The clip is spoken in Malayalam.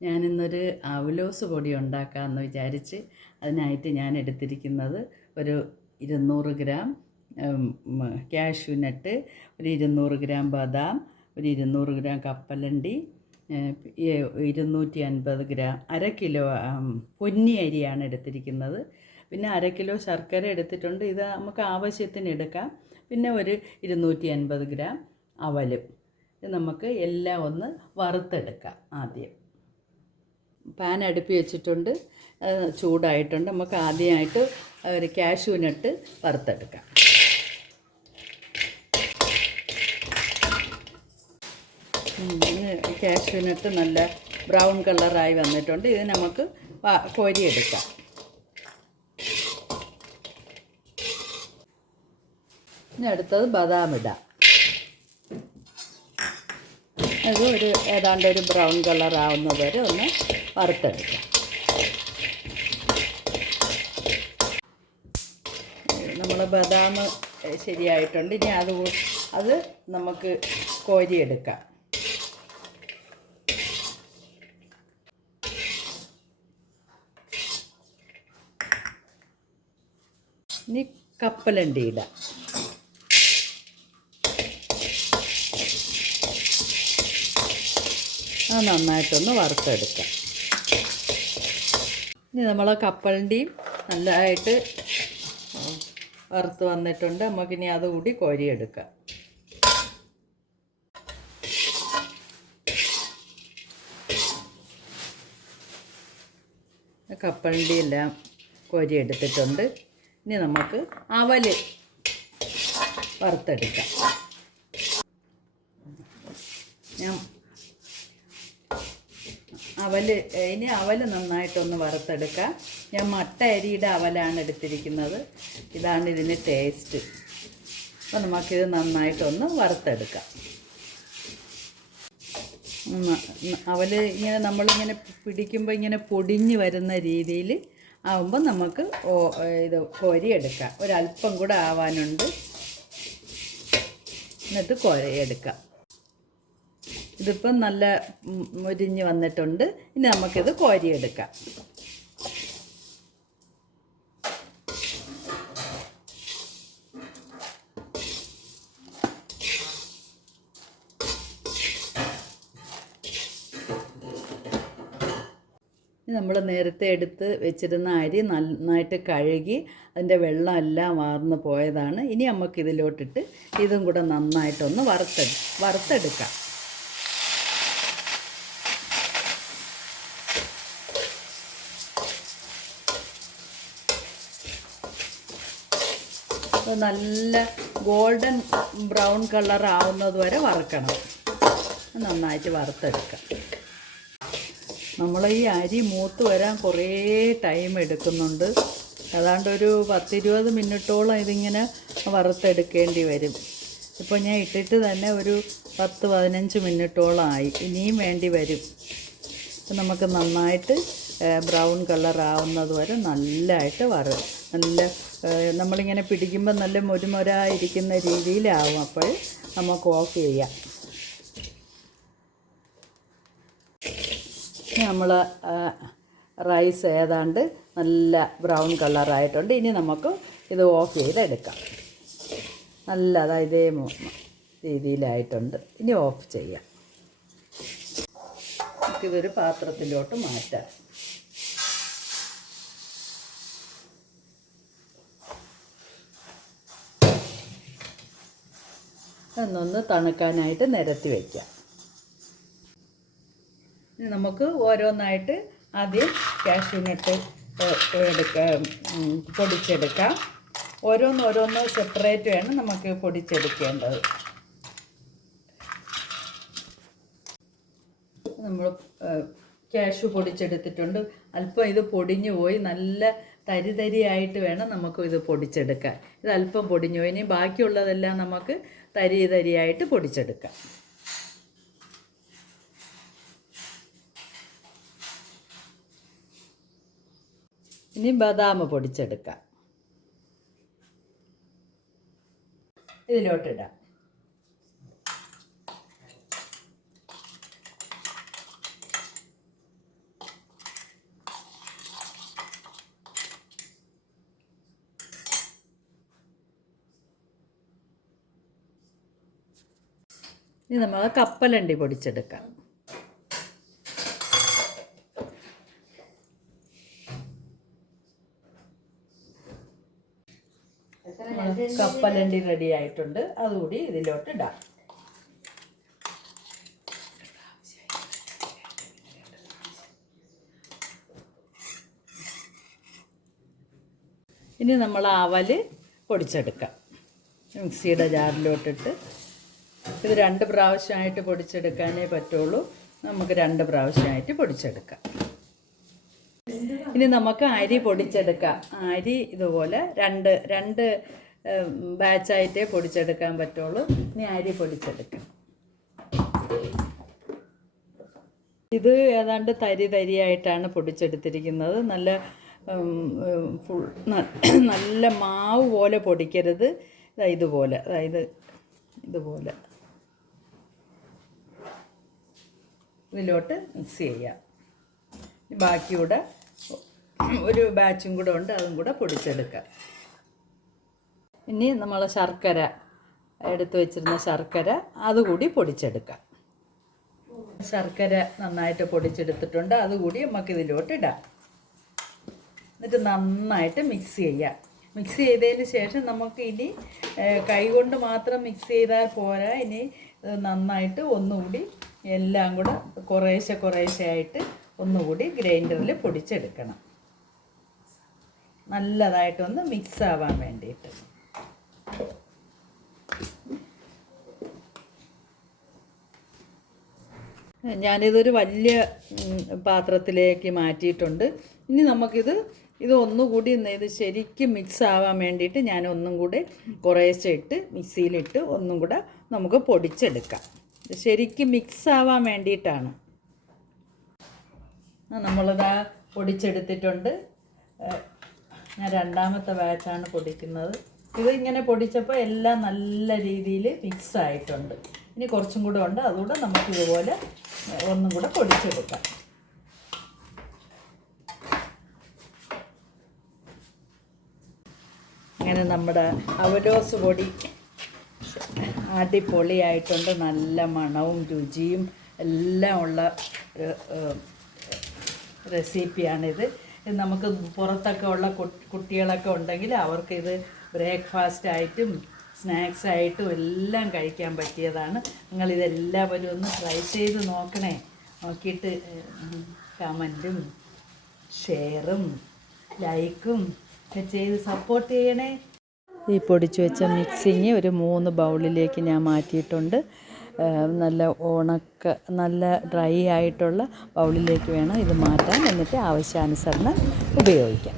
ഞാനിന്നൊരു അവലോസ് പൊടി ഉണ്ടാക്കാമെന്ന് വിചാരിച്ച് അതിനായിട്ട് ഞാൻ എടുത്തിരിക്കുന്നത് ഒരു ഇരുന്നൂറ് ഗ്രാം കാഷ്യൂ നട്ട് ഒരു ഇരുന്നൂറ് ഗ്രാം ബദാം ഒരു ഇരുന്നൂറ് ഗ്രാം കപ്പലണ്ടി ഇരുന്നൂറ്റി അൻപത് ഗ്രാം അര കിലോ പൊന്നി അരിയാണ് എടുത്തിരിക്കുന്നത്. പിന്നെ അര കിലോ ശർക്കര എടുത്തിട്ടുണ്ട്. ഇത് നമുക്ക് ആവശ്യത്തിന് എടുക്കാം. പിന്നെ ഒരു ഇരുന്നൂറ്റി അൻപത് ഗ്രാം അവലും. നമുക്ക് എല്ലാം ഒന്ന് വറുത്തെടുക്കാം ആദ്യം. പാൻ അടുപ്പി വെച്ചിട്ടുണ്ട്. ചൂടായിട്ടുണ്ട്. നമുക്ക് ആദ്യമായിട്ട് ഒരു കാഷ്യൂ നട്ട് വറുത്തെടുക്കാം. കാഷ്യൂ നട്ട് നല്ല ബ്രൗൺ കളറായി വന്നിട്ടുണ്ട്. ഇത് നമുക്ക് കോരിയെടുക്കാം. ഇനി അടുത്തത് ബദാം ഇടാം. അത് ഒരു ഏതാണ്ട് ഒരു ബ്രൗൺ കളറാവുന്നത് വരെ ഒന്ന് വറുത്തെടുക്കാം. നമ്മൾ ബദാം ശരിയായിട്ടുണ്ട്. ഇനി അത് അത് നമുക്ക് കോരിയെടുക്കാം. ഇനി കപ്പലണ്ടി ഇടാം അത് നന്നായിട്ടൊന്ന് വറുത്തെടുക്കാം. ഇനി നമ്മൾ കപ്പലിന്റെയും നല്ലതായിട്ട് വറുത്ത് വന്നിട്ടുണ്ട്. നമുക്കിനി അതുകൂടി കോരിയെടുക്കാം. എല്ലാം കോരിയെടുത്തിട്ടുണ്ട്. ഇനി നമുക്ക് അവൽ വറുത്തെടുക്കാം. ഞാൻ അവൽ ഇനി അവൽ നന്നായിട്ടൊന്ന് വറുത്തെടുക്കാം. ഞാൻ മട്ട അരിയുടെ അവലാണ് എടുത്തിരിക്കുന്നത്. ഇതാണ് ഇതിന് ടേസ്റ്റ് അപ്പോൾ നമുക്കിത് നന്നായിട്ടൊന്ന് വറുത്തെടുക്കാം. അവൽ ഇങ്ങനെ നമ്മളിങ്ങനെ പിടിക്കുമ്പോൾ ഇങ്ങനെ പൊടിഞ്ഞ് വരുന്ന രീതിയിൽ ആവുമ്പോൾ നമുക്ക് ഇത് കോരിയെടുക്കാം. ഒരല്പം കൂടെ ആവാനുണ്ട്. എന്നിട്ട് കോരിയെടുക്കാം. ഇതിപ്പം നല്ല മുരിഞ്ഞ് വന്നിട്ടുണ്ട്. ഇനി നമുക്കിത് കോരിയെടുക്കാം. നമ്മൾ നേരത്തെ എടുത്ത് വെച്ചിരുന്ന അരി നന്നായിട്ട് കഴുകി അതിന്റെ വെള്ളം എല്ലാം വാർന്ന് പോയതാണ്. ഇനി നമുക്ക് ഇതിലോട്ടിട്ട് ഇതും കൂടെ നന്നായിട്ടൊന്ന് വറുത്തെടു വറുത്തെടുക്കാം. അത് നല്ല ഗോൾഡൻ ബ്രൗൺ കളർ ആവുന്നത് വരെ വറുക്കണം. നന്നായിട്ട് വറുത്തെടുക്കാം. നമ്മൾ ഈ അരി മൂത്ത് വരാൻ കുറേ ടൈം എടുക്കുന്നുണ്ട്. ഏതാണ്ട് ഒരു പത്തിരുപത് മിനിറ്റോളം ഇതിങ്ങനെ വറുത്തെടുക്കേണ്ടി വരും. ഇപ്പോൾ ഞാൻ ഇട്ടിട്ട് തന്നെ ഒരു പത്ത് പതിനഞ്ച് മിനിറ്റോളം ആയി. ഇനിയും വേണ്ടി വരും. അപ്പം നമുക്ക് നന്നായിട്ട് ബ്രൗൺ കളർ ആവുന്നത് വരെ നല്ലതായിട്ട് വറ നല്ല നമ്മളിങ്ങനെ പിടിക്കുമ്പോൾ നല്ല മുരുമുരായിരിക്കുന്ന രീതിയിലാവും അപ്പോൾ നമുക്ക് ഓഫ് ചെയ്യാം. നമ്മൾ റൈസ് ഏതാണ്ട് നല്ല ബ്രൗൺ കളറായിട്ടുണ്ട്. ഇനി നമുക്ക് ഇത് ഓഫ് ചെയ്തെടുക്കാം. നല്ല അതായത് രീതിയിലായിട്ടുണ്ട്. ഇനി ഓഫ് ചെയ്യാം. നമുക്കിതൊരു പാത്രത്തിലോട്ട് മാറ്റാം. എന്നൊന്ന് തണുക്കാനായിട്ട് നിരത്തി വയ്ക്കാം ഇനി നമുക്ക് ഓരോന്നായിട്ട് ആദ്യം കാഷ്യൂനട്ട് എടുക്കാം പൊടിച്ചെടുക്കാം. ഓരോന്ന് ഓരോന്ന് സെപ്പറേറ്റ് വേണം നമുക്ക് പൊടിച്ചെടുക്കേണ്ടത്. നമ്മൾ ക്യാഷ് പൊടിച്ചെടുത്തിട്ടുണ്ട്. അല്പം ഇത് പൊടിഞ്ഞു പോയി നല്ല തരിതരിയായിട്ട് വേണം നമുക്ക് ഇത് പൊടിച്ചെടുക്കാൻ. ഇത് അല്പം പൊടിഞ്ഞു പോയി. ഇനി ബാക്കിയുള്ളതെല്ലാം നമുക്ക് തരി തരിയായിട്ട് പൊടിച്ചെടുക്കാം. ഇനി ബദാം പൊടിച്ചെടുക്കാം. ഇതിലോട്ടിടാം. ഇനി നമ്മൾ കപ്പലണ്ടി പൊടിച്ചെടുക്കാം. കപ്പലണ്ടി റെഡി ആയിട്ടുണ്ട്. അതുകൂടി ഇതിലോട്ട് ഇടാം. ഇനി നമ്മൾ ആവൽ പൊടിച്ചെടുക്കാം. മിക്സിയുടെ ജാറിലോട്ടിട്ട്. ഇത് രണ്ട് പ്രാവശ്യമായിട്ട് പൊടിച്ചെടുക്കാനേ പറ്റുള്ളൂ. നമുക്ക് രണ്ട് പ്രാവശ്യമായിട്ട് പൊടിച്ചെടുക്കാം. ഇനി നമുക്ക് അരി പൊടിച്ചെടുക്കാം. അരി ഇതുപോലെ രണ്ട് രണ്ട് ബാച്ചായിട്ടേ പൊടിച്ചെടുക്കാൻ പറ്റുള്ളൂ. ഇനി അരി പൊടിച്ചെടുക്കാം. ഇത് ഏതാണ്ട് തരി തരിയായിട്ടാണ് പൊടിച്ചെടുത്തിരിക്കുന്നത്. നല്ല ഫുൾ നല്ല മാവ് പോലെ പൊടിക്കരുത്. ഇതുപോലെ അതായത് ഇതുപോലെ. ഇതിലോട്ട് മിക്സ് ചെയ്യാം. ബാക്കിയൂടെ ഒരു ബാച്ചും കൂടെ ഉണ്ട് അതും കൂടെ പൊടിച്ചെടുക്കാം. ഇനി നമ്മൾ ശർക്കര എടുത്തു വെച്ചിരുന്ന ശർക്കര അതുകൂടി പൊടിച്ചെടുക്കാം. ശർക്കര നന്നായിട്ട് പൊടിച്ചെടുത്തിട്ടുണ്ട് അതുകൂടി നമുക്ക് ഇതിലോട്ട് ഇടാം. എന്നിട്ട് നന്നായിട്ട് മിക്സ് ചെയ്യാം. മിക്സ് ചെയ്തതിന് ശേഷം നമുക്ക് ഇനി കൈകൊണ്ട് മാത്രം മിക്സ് ചെയ്താൽ പോരാ. ഇനി നന്നായിട്ട് ഒന്നുകൂടി എല്ലാം കൂടെ കുറേശ്ശെ കുറേശ്ശെ ആയിട്ട് ഒന്നുകൂടി ഗ്രൈൻഡറിൽ പൊടിച്ചെടുക്കണം. നല്ലതായിട്ടൊന്ന് മിക്സ് ആവാൻ വേണ്ടിയിട്ട്. ഞാനിതൊരു വലിയ പാത്രത്തിലേക്ക് മാറ്റിയിട്ടുണ്ട്. ഇനി നമുക്കിത് ഇത് ഒന്നുകൂടി ഒന്ന് ഇത് ശരിക്കും മിക്സ് ആവാൻ വേണ്ടിയിട്ട് ഞാൻ ഒന്നും കൂടി കുറേശ്ശെ ഇട്ട് മിക്സിയിലിട്ട് ഒന്നും കൂടെ നമുക്ക് പൊടിച്ചെടുക്കാം. ഇത് ശരിക്കും മിക്സ് ആവാൻ വേണ്ടിയിട്ടാണ് നമ്മളിതാ പൊടിച്ചെടുത്തിട്ടുണ്ട്. ഞാൻ രണ്ടാമത്തെ ബാച്ചാണ് പൊടിക്കുന്നത്. ഇത് ഇങ്ങനെ പൊടിച്ചപ്പോൾ എല്ലാം നല്ല രീതിയിൽ മിക്സ് ആയിട്ടുണ്ട് ഇനി കുറച്ചും കൂടെ ഉണ്ട്. അതുകൂടെ നമുക്ക് ഇതുപോലെ ഒന്നും കൂടെ പൊടിച്ചെടുക്കാം. അങ്ങനെ നമ്മുടെ അവരോസ് പൊടി അടിപൊളിയായിട്ടുണ്ട്. നല്ല മണവും രുചിയും എല്ലാം ഉള്ള റെസിപ്പിയാണിത്. നമുക്ക് പുറത്തൊക്കെ ഉള്ള കുട്ടികളൊക്കെ ഉണ്ടെങ്കിൽ അവർക്കിത് ബ്രേക്ക്ഫാസ്റ്റ് ആയിട്ടും സ്നാക്സ് ആയിട്ടും എല്ലാം കഴിക്കാൻ പറ്റിയതാണ്. നിങ്ങളിതെല്ലാവരും ഒന്ന് ട്രൈ ചെയ്ത് നോക്കണേ. നോക്കിയിട്ട് കമന്റും ഷെയറും ലൈക്കും ഒക്കെ ചെയ്ത് സപ്പോർട്ട് ചെയ്യണേ. ഈ പൊടിച്ചു വെച്ച മിക്സിങ് ഒരു മൂന്ന് ബൗളിലേക്ക് ഞാൻ മാറ്റിയിട്ടുണ്ട്. നല്ല ഉണക്ക നല്ല ഡ്രൈ ആയിട്ടുള്ള ബൗളിലേക്ക് വേണം ഇത് മാറ്റാൻ. എന്നിട്ട് ആവശ്യാനുസരണം ഉപയോഗിക്കാം.